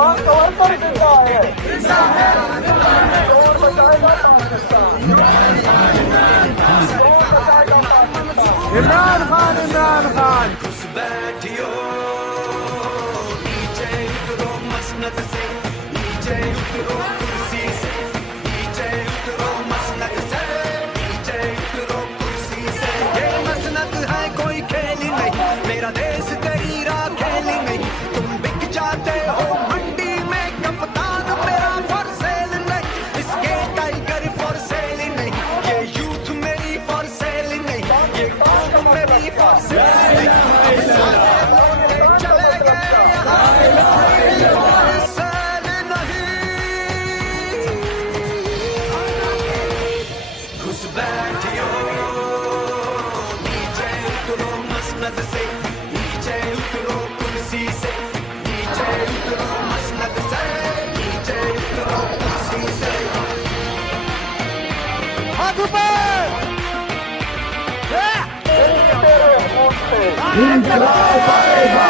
Worker जिंदा है, चोर बचाएगा पाकिस्तान, चोर बचाएगा पाकिस्तान। इमरान खान, इमरान खान। बैठियो नीचे उतरो मसनद से, नीचे उतरो कुर्सी से, नीचे उतरो मसनद से, नीचे उतरो कुर्सी से। ये मसनद है कोई खेल नहीं, मेरा देश तेरी राह खेल नहीं। तुम बिक जाते हो मंडी में, कप्तान मेरा फॉर सेल नहीं, इसके टाइगर फॉर सेल नहीं, ये यूथ मेरी फॉर सेल नहीं, ये कौम मेरी फॉर सेल नहीं। चले गए यहाँ सेल नहीं, घुस बैठियो नीचे उतरो मसनद से, नीचे उतरो कुर्सी से, नीचे उतरो मसनद से, नीचे उतरो कुर्सी से। हाथ ऊपर। तेरे खून से इंकलाब आएगा।